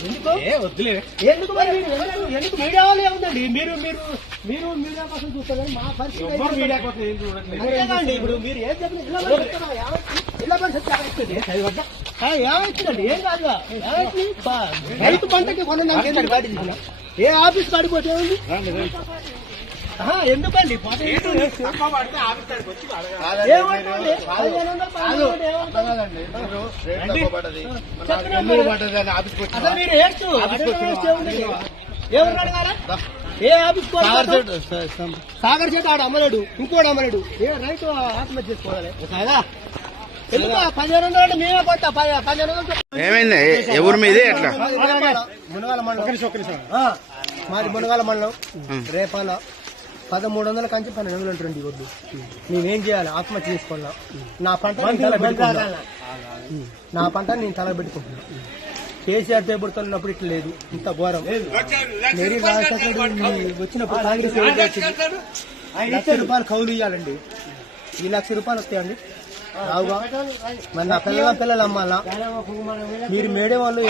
ఎందుకు? ఏ మరి ఎందుకు? మీడియా వాళ్ళు ఏముందండి? మీరు మీరు మీరు మీడియా కోసం చూస్తారు మా పరిస్థితి ఇప్పుడు మీరు చెప్పిన ఇలా రైతు పంటకి కొనడానికి ఆఫీస్ కాడిపోతే ఎందుకండి? మరి. మీరు ఏ ఆఫీస్? సాగర్ చేత ఆడు అమ్మలేడు ఇంకోటి అమ్మలేడు. ఏ రైతు ఆత్మహత్య చేసుకోవాలి. పదిహేను వందలు అంటే మేమే కొట్టా పది- పదిహేను వందలు. ఏమైంది? ఎవరి మీదే ఎట్లా మునగాల మండలం. ఆ, మాది మునగాల మండలం. రేపాల పదమూడు వందల కంచి పన్నెండు వందలు ఉంటుంది వద్దు. నేనేం చేయాలి? ఆత్మహత్య చేసుకోవాలా? నా పంట. నా పంట నేను తల పెట్టుకుంటున్నా. కేసీఆర్ తేబడుతున్నప్పుడు ఇట్లా లేదు. ఇంత ఘోరం. మేరీ వచ్చినప్పుడు కాంగ్రెస్? లక్ష రూపాయలు కౌలు ఇవ్వాలండి ఈ లక్ష రూపాయలు వస్తాయండి. రావుగా. మరి నా పిల్లల పిల్లలు అమ్మాలా? మీరు మేడే వాళ్ళు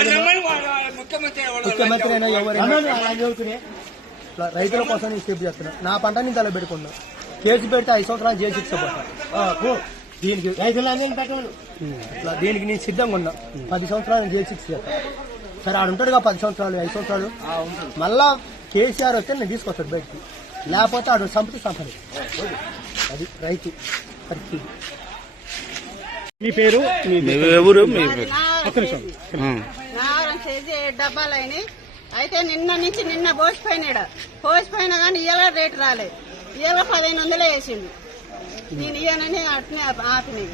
ముఖ్యమంత్రి అయినా ఎవరైనా? రైతుల కోసం నేను స్టెప్ చేస్తున్నా. నా పంట నేను తల పెట్టుకున్నా. కేసు పెడితే ఐదు సంవత్సరాలు జైలు శిక్ష పడతా దీనికి దీనికి నేను సిద్ధంగా ఉన్నా. పది సంవత్సరాలు జైలు శిక్ష చేస్తా. సరే ఆడు ఉంటాడుగా పది సంవత్సరాలు ఐదు సంవత్సరాలు. మళ్ళా కేసీఆర్ వస్తే నేను తీసుకొస్తాడు బయటికి. లేకపోతే ఆడు సంపతి సంపని అది రైతు పరిస్థితి. మీ పేరు? మీ మీ ఎవరు? మీ అయితే నిన్న నుంచి నిన్న పోసిపోయినాడు. పోసిపోయినా కానీ ఇవాళ రేటు రాలేదు ఇవాళ పదిహేను వందలే వేసిండు. నేను ఇయ్యనని అట్నే ఆపినాయి.